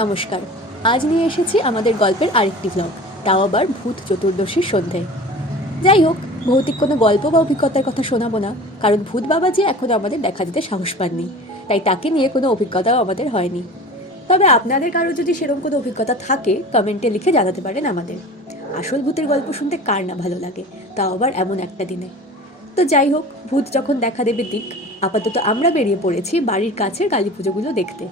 নমস্কার। আজ নিয়ে এসেছি আমাদের গল্পের আরেকটি ব্লগ তাও আবার ভূত চতুর্দশীর সন্ধ্যায়। যাই হোক, ভৌতিক কোনো গল্প বা অভিজ্ঞতার কথা শোনাবো না, কারণ ভূত বাবা যে এখনও আমাদের দেখা দিতে সাহস পাননি, তাই তাকে নিয়ে কোনো অভিজ্ঞতাও আমাদের হয়নি। তবে আপনাদের কারও যদি সেরকম কোনো অভিজ্ঞতা থাকে, কমেন্টে লিখে জানাতে পারেন আমাদের। আসল ভূতের গল্প শুনতে কার না ভালো লাগে, তাও আবার এমন একটা দিনে। তো যাই হোক, ভূত যখন দেখা দেবে দিক, আপাতত আমরা বেরিয়ে পড়েছি বাড়ির কাছের কালী পুজোগুলো দেখতে।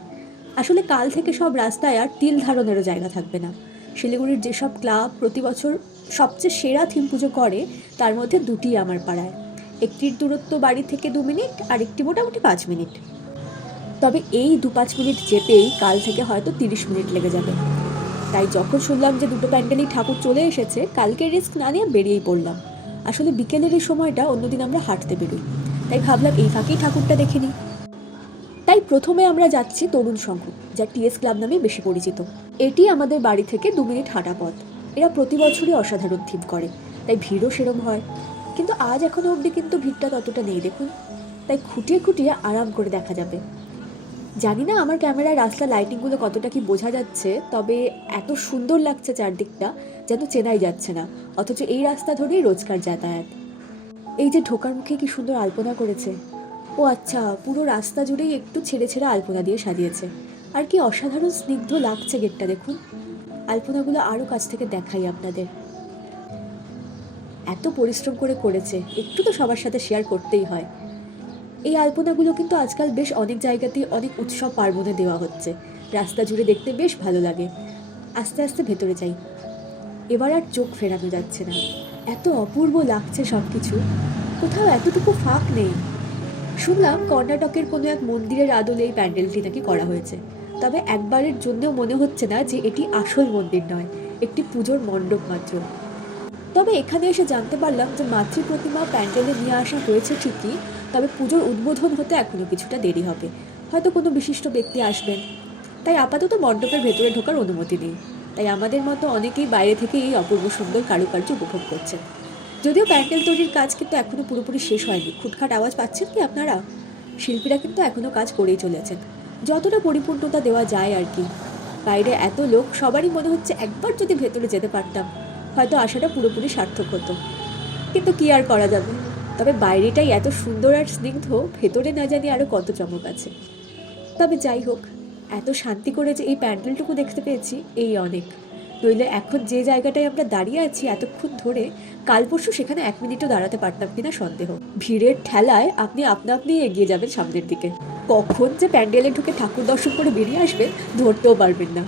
আসলে কাল থেকে সব রাস্তায় আর তিল ধারণেরও জায়গা থাকবে না। শিলিগুড়ির যেসব ক্লাব প্রতি বছর সবচেয়ে সেরা থিম পুজো করে, তার মধ্যে দুটি আমার পাড়ায়। একটির দূরত্ব বাড়ি থেকে দু মিনিট আর একটি মোটামুটি পাঁচ মিনিট। তবে এই দু পাঁচ মিনিট যেতেই কাল থেকে হয়তো তিরিশ মিনিট লেগে যাবে। তাই যখন শুনলাম যে দুটো প্যান্ডেলই ঠাকুর চলে এসেছে, কালকে রিস্ক না নিয়ে বেরিয়েই পড়লাম। আসলে বিকেলের এই সময়টা অন্যদিন আমরা হাঁটতে বেরোই। তাই ভাবলাম এই ফাঁকেই ঠাকুরটা দেখে নিই। তাই প্রথমে আমরা যাচ্ছি তরুণ সংঘ, যা টিএস ক্লাব নামে বেশি পরিচিত। এটি আমাদের বাড়ি থেকে দু মিনিট হাঁটা পথ। এরা প্রতি বছরই অসাধারণ থিম করে, তাই ভিড়ও সেরম হয়। কিন্তু আজ এখনও অবধি কিন্তু ভিড়টা ততটা নেই, দেখুন। তাই খুঁটিয়ে খুঁটিয়ে আরাম করে দেখা যাবে। জানি না আমার ক্যামেরায় রাস্তা লাইটিংগুলো কতটা কি বোঝা যাচ্ছে, তবে এত সুন্দর লাগছে চারদিকটা, যেন চেনাই যাচ্ছে না। অথচ এই রাস্তা ধরেই রোজকার যাতায়াত। এই যে ঢোকার মুখে কি সুন্দর আলপনা করেছে। ও আচ্ছা পুরো রাস্তা জুড়েই একটু ছেড়ে ছেড়ে আলপনা দিয়ে সাজিয়েছে। আর কি অসাধারণ স্নিগ্ধ লাগছে গেটটা দেখুন। আলপনাগুলো আরও কাছ থেকে দেখাই আপনাদের। এত পরিশ্রম করে করেছে, একটু তো সবার সাথে শেয়ার করতেই হয়। এই আলপনাগুলো কিন্তু আজকাল বেশ অনেক জায়গাতেই অনেক উৎসব পার্বণে দেওয়া হচ্ছে। রাস্তা জুড়ে দেখতে বেশ ভালো লাগে। আস্তে আস্তে ভেতরে যাই। এবার আর চোখ ফেরানো যাচ্ছে না। এত অপূর্ব লাগছে সব কিছু কোথাও এতটুকু ফাঁক নেই। শুনলাম কর্ণাটকের কোনো এক মন্দিরের আদলে এই প্যান্ডেলটি নাকি করা হয়েছে। তবে একবারের জন্যও মনে হচ্ছে না যে এটি আসল মন্দির নয়, একটি পুজোর মণ্ডপ মাত্র। তবে এখানে এসে জানতে পারলাম যে মাতৃ প্রতিমা প্যান্ডেলে নিয়ে আসা হয়েছে ঠিকই, তবে পুজোর উদ্বোধন হতে এখনও কিছুটা দেরি হবে। হয়তো কোনো বিশিষ্ট ব্যক্তি আসবেন। তাই আপাতত মণ্ডপের ভেতরে ঢোকার অনুমতি নেই। তাই আমাদের মতো অনেকেই বাইরে থেকে এই অপূর্ব সুন্দর কারুকার্য উপভোগ করছেন। যদিও প্যান্ডেল তৈরির কাজ কিন্তু এখনও পুরোপুরি শেষ হয়নি। খুটখাট আওয়াজ পাচ্ছেন কি আপনারা? শিল্পীরা কিন্তু এখনও কাজ করেই চলেছেন। যতটা পরিপূর্ণতা দেওয়া যায় আর কি। বাইরে এত লোক, সবারই মনে হচ্ছে একবার যদি ভেতরে যেতে পারতাম, হয়তো আশাটা পুরোপুরি সার্থক হতো। কিন্তু কি আর করা যাবে? তবে বাইরেটাই এত সুন্দর আর স্নিগ্ধ, ভেতরে না জানি আরও কত চমক আছে। তবে যাই হোক, এত শান্তি করে যে এই প্যান্ডেলটুকু দেখতে পেয়েছি, এই অনেক। নইলে এখন যে জায়গাটায় আমরা দাঁড়িয়ে আছি এতক্ষণ ধরে, কাল পরশু সেখানে এক মিনিটও দাঁড়াতে পারতাম কিনা সন্দেহ। ভিড়ের ঠেলায় আপনি আপনা আপনি এগিয়ে যাবেন সামনের দিকে। কখন যে প্যান্ডেলে ঢুকে ঠাকুর দর্শন করে বেরিয়ে আসবেন ধরতেও পারবেন না।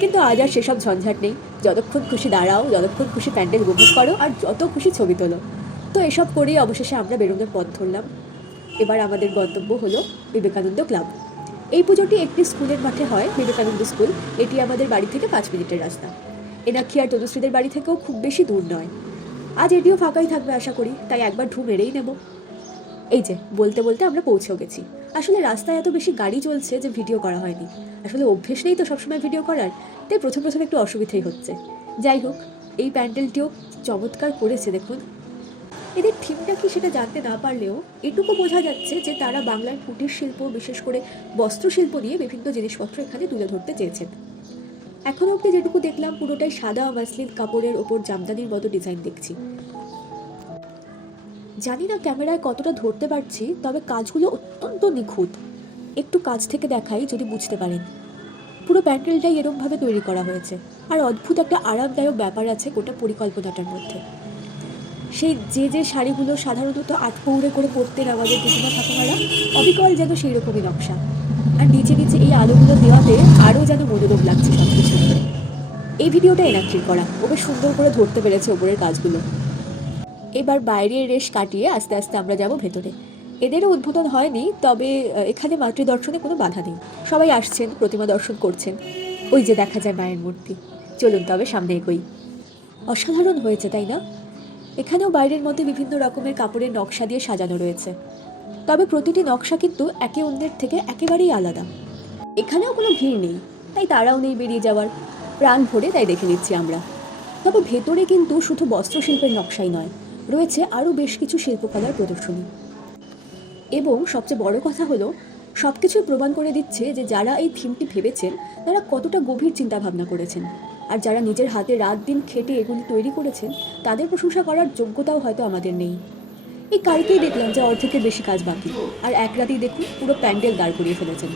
কিন্তু আজ আর সেসব ঝঞ্ঝাট নেই। যতক্ষণ খুশি দাঁড়াও, যতক্ষণ খুশি প্যান্ডেল উপভোগ করো, আর যত খুশি ছবি তোলো। তো এসব করেই অবশেষে আমরা বেরোনোর পথ ধরলাম। এবার আমাদের গন্তব্য হলো বিবেকানন্দ ক্লাব। এই পুজোটি একটি স্কুলের মাঠে হয়, বিবেকানন্দ স্কুল। এটি আমাদের বাড়ি থেকে পাঁচ মিনিটের রাস্তা। এনাক্ষী আর তনুশ্রীদের বাড়ি থেকেও খুব বেশি দূর নয়। আজ এটিও ফাঁকাই থাকবে আশা করি, তাই একবার ঢু মেরেই নেব। এই যে, বলতে বলতে আমরা পৌঁছেও গেছি। আসলে রাস্তায় এত বেশি গাড়ি চলছে যে ভিডিও করা হয়নি। আসলে অভ্যেস নেই তো সবসময় ভিডিও করার, তাই প্রথম প্রথম একটু অসুবিধাই হচ্ছে। যাই হোক, এই প্যান্ডেলটিও চমৎকার করেছে, দেখুন। এদের থিমটা কি সেটা জানতে না পারলেও এটুকু বোঝা যাচ্ছে যে তারা বাংলার কুটির শিল্প, বিশেষ করে বস্ত্রশিল্প নিয়ে বিভিন্ন জিনিসপত্র এখানে তুলে ধরতে চেয়েছেন। এখন অব্দি যেটুকু দেখলাম, পুরোটাই সাদা মাসলিন কাপড়ের ওপর জামদানির মতো ডিজাইন দেখছি। জানি না ক্যামেরায় কতটা ধরতে পারছি, তবে কাজগুলো অত্যন্ত নিখুঁত। একটু কাজ থেকে দেখাই, যদি বুঝতে পারেন। পুরো প্যান্ডেলটাই এরমভাবে তৈরি করা হয়েছে। আর অদ্ভুত একটা আরামদায়ক ব্যাপার আছে গোটা পরিকল্পনাটার মধ্যে। সেই যে যে শাড়িগুলো সাধারণত আটপৌড়ে করে পরতেন আমাদের দিদিমা ঠাকুমারা অবিকল যেন সেই রকমই নকশা। আর নিচে নিচে এই আলোগুলো দেওয়াতে আরও যেন মনোরম লাগছে সব কিছু এই ভিডিওটা এনাক্টির করা। ও বেশ সুন্দর করে ধরতে পেরেছে ওপরের কাজগুলো। এবার বাইরের রেশ কাটিয়ে আস্তে আস্তে আমরা যাব ভেতরে। এদেরও উদ্বোধন হয়নি, তবে এখানে মাতৃদর্শনে কোনো বাধা নেই। সবাই আসছেন, প্রতিমা দর্শন করছেন। ওই যে দেখা যায় মায়ের মূর্তি। চলুন তবে সামনে এগোই। অসাধারণ হয়েছে, তাই না? এখানেও বাইরের মধ্যে বিভিন্ন রকমের কাপড়ের নকশা দিয়ে সাজানো রয়েছে। তবে প্রতিটি নকশা কিন্তু একে অন্যের থেকে একেবারেই আলাদা। এখানেও কোনো ভিড় নেই, তাই তারাও নেই বেরিয়ে যাওয়ার। প্রাণ ভরে তাই দেখে নিচ্ছি আমরা। তবে ভেতরে কিন্তু শুধু বস্ত্রশিল্পের নকশাই নয়, রয়েছে আরও বেশ কিছু শিল্পকলার প্রদর্শনী। এবং সবচেয়ে বড় কথা হলো সব কিছু প্রমাণ করে দিচ্ছে যে যারা এই থিমটি ভেবেছেন, তারা কতটা গভীর চিন্তাভাবনা করেছেন। আর যারা নিজের হাতে রাত দিন খেটে এগুলি তৈরি করেছেন, তাদের প্রশংসা করার যোগ্যতাও হয়তো আমাদের নেই। এই কালকেই দেখলাম যে অর্ধেকের বেশি কাজ বাকি। আর এক রাতেই দেখুন পুরো প্যান্ডেল দাঁড় করিয়ে ফেলেছেন।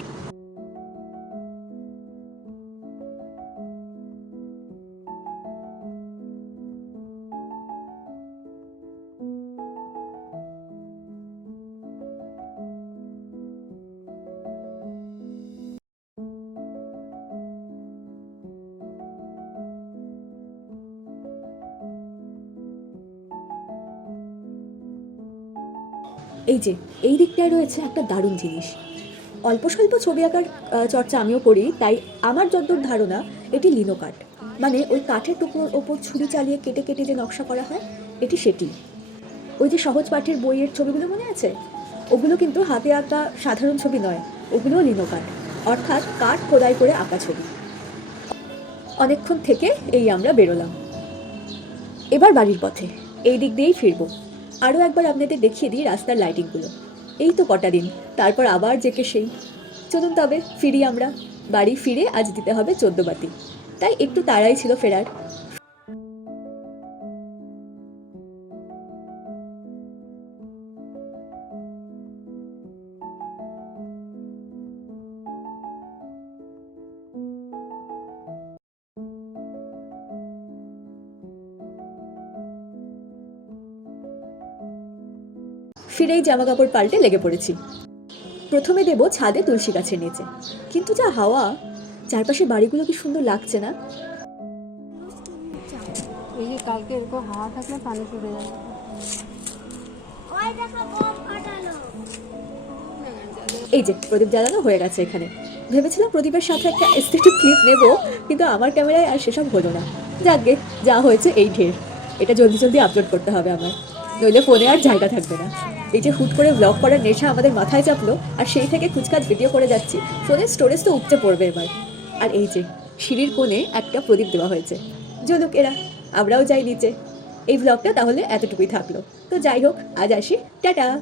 এই যে, এই দিকটায় রয়েছে একটা দারুণ জিনিস। অল্প স্বল্প ছবি আঁকার চর্চা আমিও করি, তাই আমার যতদূর ধারণা এটি লিনো কাঠ। মানে ওই কাঠের টুকরোর ওপর ছুরি চালিয়ে কেটে কেটে যে নকশা করা হয়, এটি সেটি। ওই যে সহজ পাঠের বইয়ের ছবিগুলো মনে আছে? ওগুলো কিন্তু হাতে আঁকা সাধারণ ছবি নয়, ওগুলোও লিনো কাঠ। অর্থাৎ কাঠ খোদাই করে আঁকা ছবি। অনেকক্ষণ থেকে এই আমরা বেরোলাম। এবার বাড়ির পথে, এই দিক দিয়েই ফিরবো। আরও একবার আপনাদের দেখিয়ে দিই রাস্তার লাইটিংগুলো এই তো কটা দিন, তারপর আবার জেকে সেই। চলুন তবে, ফিরি আমরা। বাড়ি ফিরে আজ দিতে হবে চোদ্দ বাতি তাই একটু তাড়াই ছিল ফেরার। ফিরেই জামা কাপড় পাল্টে লেগে পড়েছি। প্রথমে দেব ছাদে তুলসী গাছের নিচে। কিন্তু যা হাওয়া চারপাশে বাড়িগুলো কি সুন্দর লাগছে না? এই যে কালকে এরকম হাওয়া থাকলে পানি পড়ে যাবে এই যে প্রদীপ জ্বালানো হয়ে গেছে এখানে। ভেবেছিলাম প্রদীপের সাথে একটা এস্থেটিক ক্লিপ নেব কিন্তু আমার ক্যামেরায় আর সেসব হলো না। যাকগে যা হয়েছে এই ঢের। এটা জলদি জলদি আপলোড করতে হবে আমার। নইলে ফোনে আর জায়গা থাকবে না। এই যে হুট করে ব্লগ করার নেশা আমাদের মাথায় চাপলো, আর সেই থেকে কুচকাচ ভিডিও করে যাচ্ছি। ফোনের স্টোরেজ তো উপচে পড়বে এবার। আর এই যে, সিঁড়ির কোণে একটা প্রদীপ দেওয়া হয়েছে। জলুক এরা, আমরাও যাই নিচে। এই ব্লগটা তাহলে এতটুকুই থাকল। তো যাই হোক, আজ আসি। টাটা!